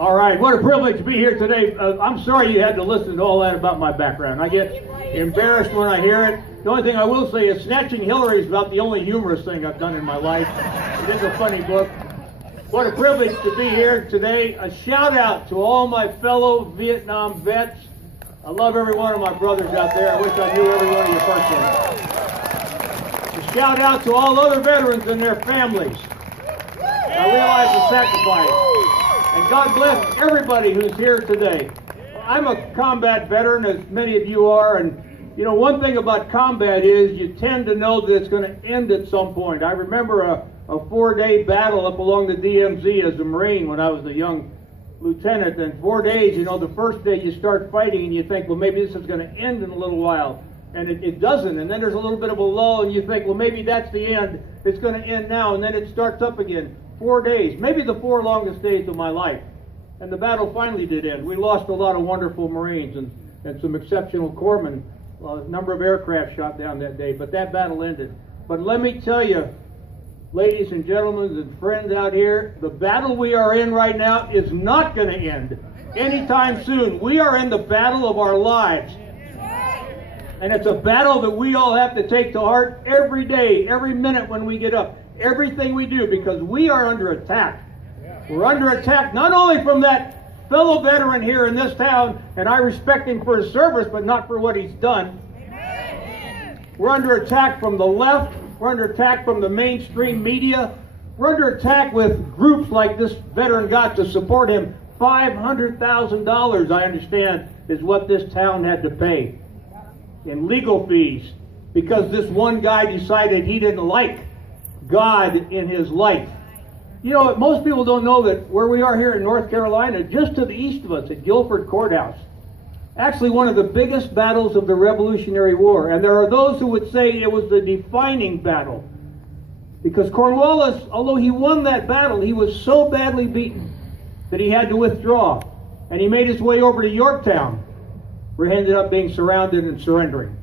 All right, what a privilege to be here today. I'm sorry you had to listen to all that about my background. I get embarrassed when I hear it. The only thing I will say is Snatching Hillary is about the only humorous thing I've done in my life. It is a funny book. What a privilege to be here today. A shout out to all my fellow Vietnam vets. I love every one of my brothers out there. I wish I knew every one of you personally. A shout out to all other veterans and their families. I realize the sacrifice. And God bless everybody who's here today. I'm a combat veteran, as many of you are, and you know, one thing about combat is you tend to know that it's going to end at some point. I remember a 4-day battle up along the DMZ as a Marine when I was a young lieutenant, and 4 days, you know, the first day you start fighting and you think, well, maybe this is going to end in a little while, and it doesn't, and then there's a little bit of a lull and you think, well, maybe that's the end, it's going to end now, and then it starts up again. 4 days, maybe the 4 longest days of my life. And the battle finally did end. We lost a lot of wonderful Marines and some exceptional corpsmen. A number of aircraft shot down that day, but that battle ended. But let me tell you, ladies and gentlemen and friends out here, the battle we are in right now is not going to end anytime soon. We are in the battle of our lives. And it's a battle that we all have to take to heart every day, every minute when we get up. Everything we do, because we are under attack. We're under attack not only from that fellow veteran here in this town, and I respect him for his service, but not for what he's done. We're under attack from the left. We're under attack from the mainstream media. We're under attack with groups like this veteran got to support him. $500,000, I understand, is what this town had to pay in legal fees because this one guy decided he didn't like God in his life. You know, most people don't know that where we are here in North Carolina, just to the east of us at Guilford Courthouse, actually one of the biggest battles of the Revolutionary War. And there are those who would say it was the defining battle. Because Cornwallis, although he won that battle, he was so badly beaten that he had to withdraw. And he made his way over to Yorktown, where he ended up being surrounded and surrendering.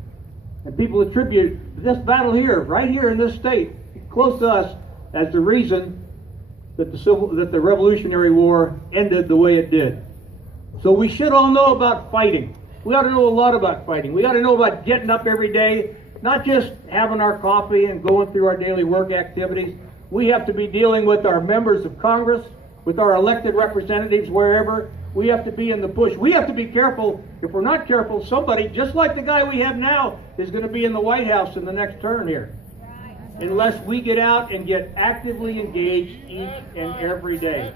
And people attribute this battle here, right here in this state, close to us, as the reason that the Revolutionary War ended the way it did. So we should all know about fighting. We ought to know a lot about fighting. We ought to know about getting up every day, not just having our coffee and going through our daily work activities. We have to be dealing with our members of Congress, with our elected representatives wherever. We have to be in the bush. We have to be careful. If we're not careful, somebody, just like the guy we have now, is going to be in the White House in the next term here. Unless we get out and get actively engaged each and every day.